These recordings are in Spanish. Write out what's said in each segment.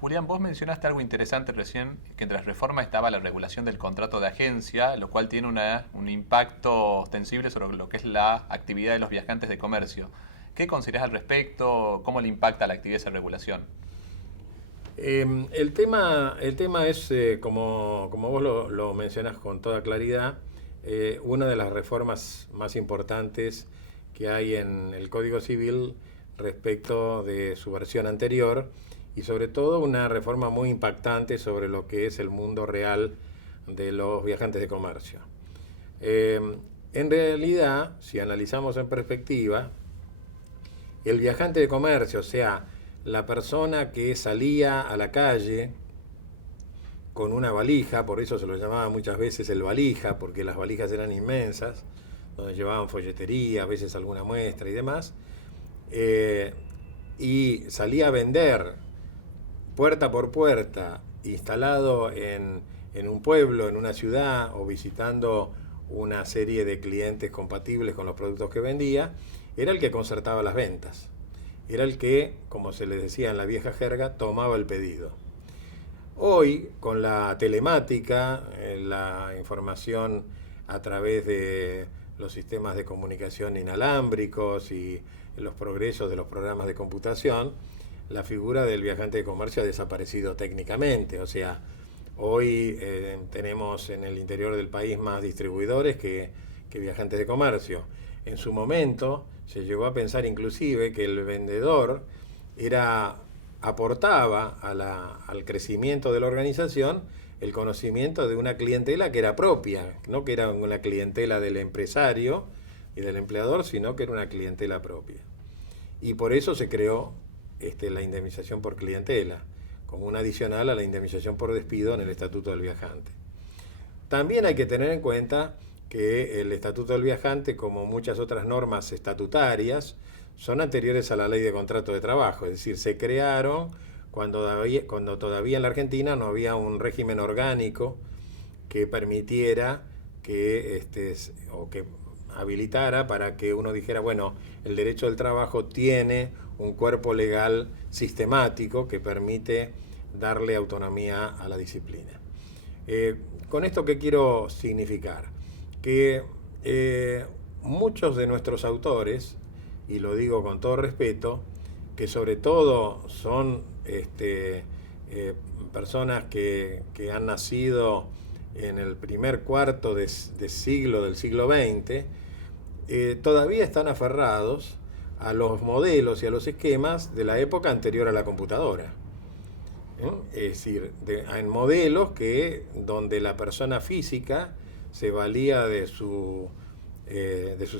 Julián, vos mencionaste algo interesante recién, que entre las reformas estaba la regulación del contrato de agencia, lo cual tiene un impacto ostensible sobre lo que es la actividad de los viajantes de comercio. ¿Qué considerás al respecto? ¿Cómo le impacta la actividad esa regulación? El tema es, como vos lo mencionas con toda claridad, una de las reformas más importantes que hay en el Código Civil respecto de su versión anterior y sobre todo una reforma muy impactante sobre lo que es el mundo real de los viajantes de comercio. Eh, en realidad, si analizamos en perspectiva, el viajante de comercio, o sea, la persona que salía a la calle con una valija, por eso se lo llamaba muchas veces el valija, porque las valijas eran inmensas, donde llevaban folletería, a veces alguna muestra y demás, eh, y salía a vender puerta por puerta, instalado en un pueblo, en una ciudad, o visitando una serie de clientes compatibles con los productos que vendía, era el que concertaba las ventas. Era el que, como se le decía en la vieja jerga, tomaba el pedido. Hoy, con la telemática, la información a través de los sistemas de comunicación inalámbricos y los progresos de los programas de computación, la figura del viajante de comercio ha desaparecido técnicamente. O sea, hoy tenemos en el interior del país más distribuidores que viajantes de comercio. En su momento se llegó a pensar inclusive que el vendedor era aportaba al crecimiento de la organización el conocimiento de una clientela que era propia, no que era una clientela del empresario y del empleador, sino que era una clientela propia. Y por eso se creó la indemnización por clientela, como un adicional a la indemnización por despido en el Estatuto del Viajante. También hay que tener en cuenta que el Estatuto del Viajante, como muchas otras normas estatutarias, son anteriores a la Ley de Contrato de Trabajo, es decir, se crearon cuando todavía en la Argentina no había un régimen orgánico que permitiera o que habilitara para que uno dijera, bueno, el derecho del trabajo tiene un cuerpo legal sistemático que permite darle autonomía a la disciplina. ¿Con esto qué quiero significar? Que muchos de nuestros autores, y lo digo con todo respeto, que sobre todo son personas que han nacido en el primer cuarto de siglo del siglo XX, todavía están aferrados a los modelos y a los esquemas de la época anterior a la computadora. Es decir, en modelos donde la persona física se valía de sus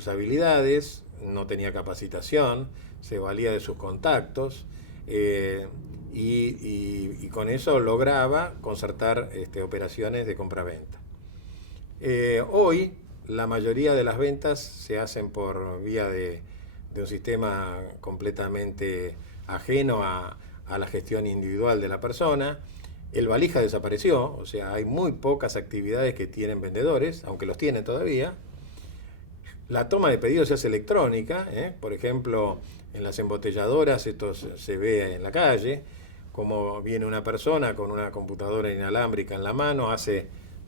habilidades, no tenía capacitación, se valía de sus contactos y con eso lograba concertar operaciones de compraventa. Hoy la mayoría de las ventas se hacen por vía de un sistema completamente ajeno a la gestión individual de la persona. El valija desapareció, o sea, hay muy pocas actividades que tienen vendedores, aunque los tienen todavía. La toma de pedidos se hace electrónica, por ejemplo, en las embotelladoras esto se ve en la calle, como viene una persona con una computadora inalámbrica en la mano,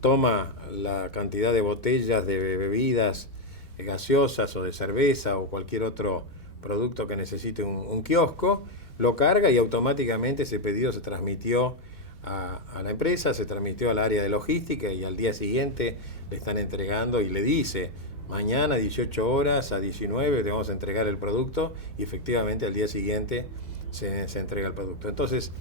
toma la cantidad de botellas de bebidas gaseosas o de cerveza o cualquier otro producto que necesite un kiosco, lo carga y automáticamente ese pedido se transmitió a la empresa, se transmitió al área de logística y al día siguiente le están entregando y le dice, mañana 18 horas a 19 te vamos a entregar el producto y efectivamente al día siguiente se entrega el producto. Entonces,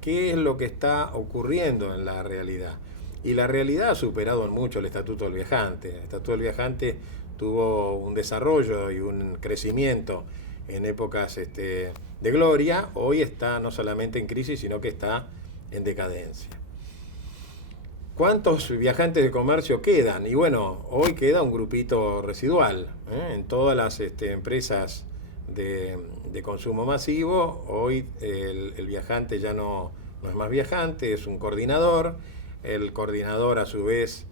¿qué es lo que está ocurriendo en la realidad? Y la realidad ha superado en mucho el Estatuto del Viajante. El Estatuto del Viajante tuvo un desarrollo y un crecimiento en épocas de gloria. Hoy está no solamente en crisis, sino que está en decadencia. ¿Cuántos viajantes de comercio quedan? Y bueno, hoy queda un grupito residual. En todas las empresas de consumo masivo, hoy el viajante ya no es más viajante, es un coordinador. El coordinador a su vez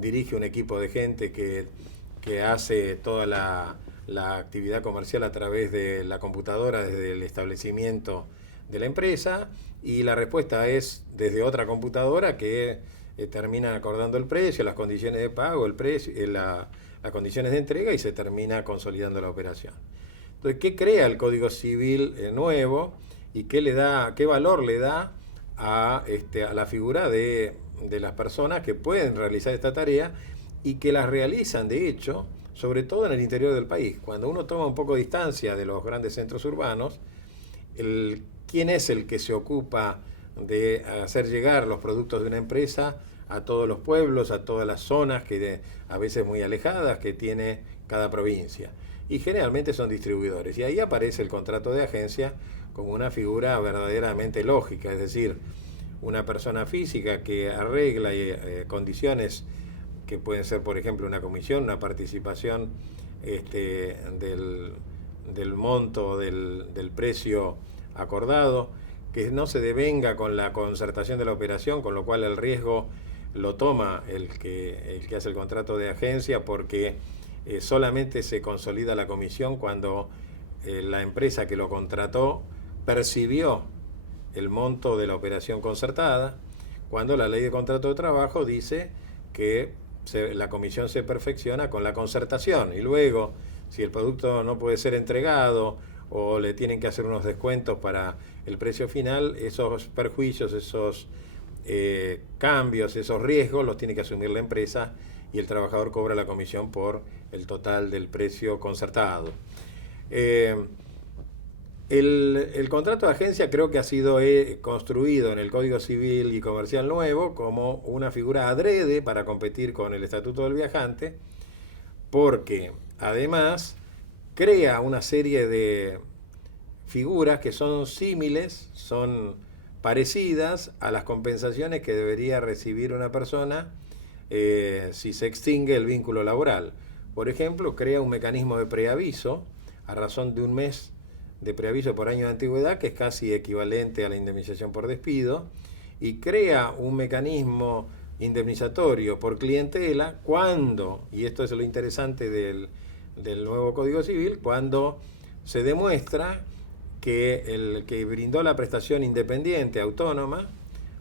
dirige un equipo de gente que hace toda la actividad comercial a través de la computadora desde el establecimiento la empresa, y la respuesta es desde otra computadora que terminan acordando el precio, las condiciones de pago, el precio, las condiciones de entrega, y se termina consolidando la operación. Entonces, ¿qué crea el Código Civil nuevo y qué valor le da a la figura de las personas que pueden realizar esta tarea y que las realizan, de hecho, sobre todo en el interior del país? Cuando uno toma un poco de distancia de los grandes centros urbanos, ¿quién es el que se ocupa de hacer llegar los productos de una empresa a todos los pueblos, a todas las zonas, a veces muy alejadas, que tiene cada provincia? Y generalmente son distribuidores. Y ahí aparece el contrato de agencia como una figura verdaderamente lógica, es decir, una persona física que arregla condiciones que pueden ser, por ejemplo, una comisión, una participación del monto del precio acordado, que no se devenga con la concertación de la operación, con lo cual el riesgo lo toma el que hace el contrato de agencia, porque solamente se consolida la comisión cuando la empresa que lo contrató percibió el monto de la operación concertada, cuando la ley de contrato de trabajo dice que la comisión se perfecciona con la concertación, y luego, si el producto no puede ser entregado o le tienen que hacer unos descuentos para el precio final, esos perjuicios, esos cambios, esos riesgos los tiene que asumir la empresa, y el trabajador cobra la comisión por el total del precio concertado. El contrato de agencia creo que ha sido construido en el Código Civil y Comercial nuevo como una figura adrede para competir con el Estatuto del Viajante, porque además crea una serie de figuras que son símiles, son parecidas a las compensaciones que debería recibir una persona si se extingue el vínculo laboral. Por ejemplo, crea un mecanismo de preaviso a razón de un mes de preaviso por año de antigüedad, que es casi equivalente a la indemnización por despido, y crea un mecanismo indemnizatorio por clientela cuando, y esto es lo interesante del nuevo Código Civil, cuando se demuestra que el que brindó la prestación independiente, autónoma,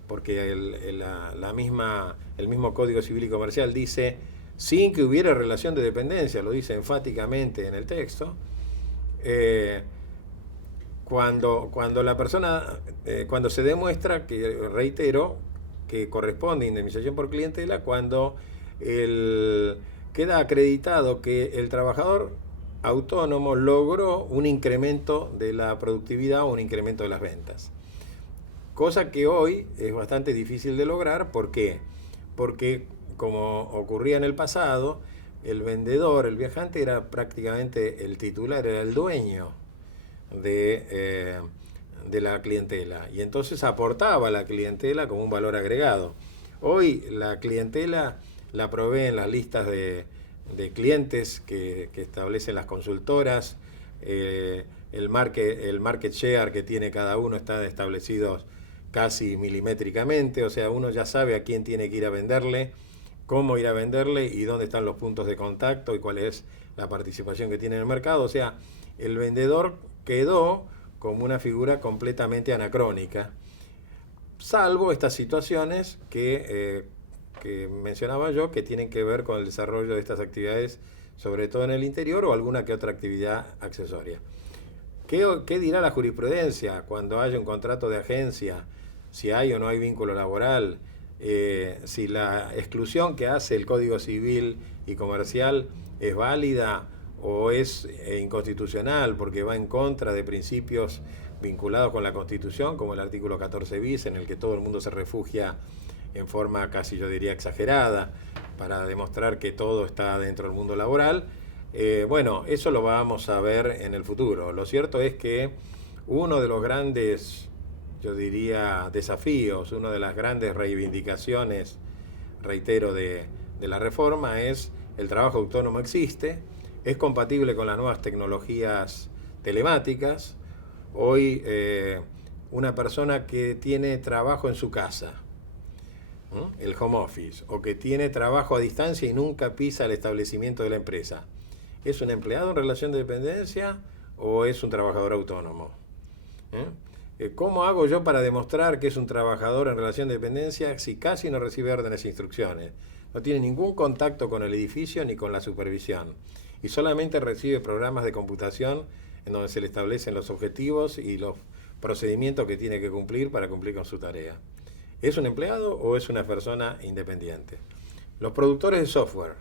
porque el mismo Código Civil y Comercial dice sin que hubiera relación de dependencia, lo dice enfáticamente en el texto, cuando la persona, cuando se demuestra que, reitero, que corresponde indemnización por clientela, cuando queda acreditado que el trabajador autónomo logró un incremento de la productividad o un incremento de las ventas. Cosa que hoy es bastante difícil de lograr. ¿Por qué? Porque, como ocurría en el pasado, el vendedor, el viajante, era prácticamente el titular, era el dueño de la clientela, y entonces aportaba a la clientela como un valor agregado. Hoy la clientela la proveen las listas de clientes que establecen las consultoras, el market share que tiene cada uno está establecido casi milimétricamente, o sea, uno ya sabe a quién tiene que ir a venderle, cómo ir a venderle y dónde están los puntos de contacto y cuál es la participación que tiene en el mercado. O sea, el vendedor quedó como una figura completamente anacrónica, salvo estas situaciones que mencionaba yo, que tienen que ver con el desarrollo de estas actividades, sobre todo en el interior, o alguna que otra actividad accesoria. ¿Qué dirá la jurisprudencia cuando haya un contrato de agencia? Si hay o no hay vínculo laboral, si la exclusión que hace el Código Civil y Comercial es válida o es inconstitucional porque va en contra de principios vinculados con la Constitución, como el artículo 14 bis, en el que todo el mundo se refugia en forma casi, yo diría, exagerada, para demostrar que todo está dentro del mundo laboral. Bueno, eso lo vamos a ver en el futuro. Lo cierto es que uno de los grandes, yo diría, desafíos, una de las grandes reivindicaciones, reitero, de la reforma es el trabajo autónomo existe, es compatible con las nuevas tecnologías telemáticas. Hoy una persona que tiene trabajo en su casa, el home office, o que tiene trabajo a distancia y nunca pisa el establecimiento de la empresa, ¿es un empleado en relación de dependencia o es un trabajador autónomo? ¿Cómo hago yo para demostrar que es un trabajador en relación de dependencia si casi no recibe órdenes e instrucciones? No tiene ningún contacto con el edificio ni con la supervisión. Y solamente recibe programas de computación en donde se le establecen los objetivos y los procedimientos que tiene que cumplir para cumplir con su tarea. ¿Es un empleado o es una persona independiente? Los productores de software,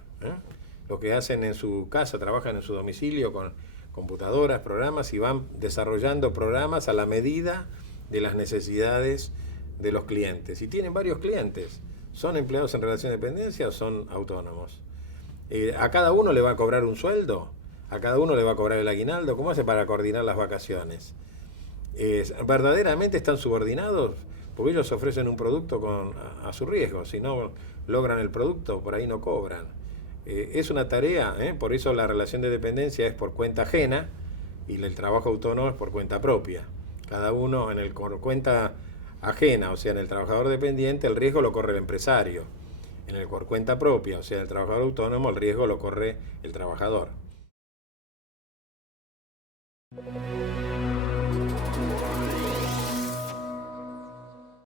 lo que hacen en su casa, trabajan en su domicilio con computadoras, programas y van desarrollando programas a la medida de las necesidades de los clientes. Y tienen varios clientes. ¿Son empleados en relación de dependencia o son autónomos? ¿A cada uno le va a cobrar un sueldo? ¿A cada uno le va a cobrar el aguinaldo? ¿Cómo hace para coordinar las vacaciones? ¿Verdaderamente están subordinados? Porque ellos ofrecen un producto a su riesgo. Si no logran el producto, por ahí no cobran. Es una tarea, por eso la relación de dependencia es por cuenta ajena y el trabajo autónomo es por cuenta propia. Cada uno en cuenta ajena, o sea, en el trabajador dependiente, el riesgo lo corre el empresario. En el por cuenta propia, o sea, en el trabajador autónomo, el riesgo lo corre el trabajador.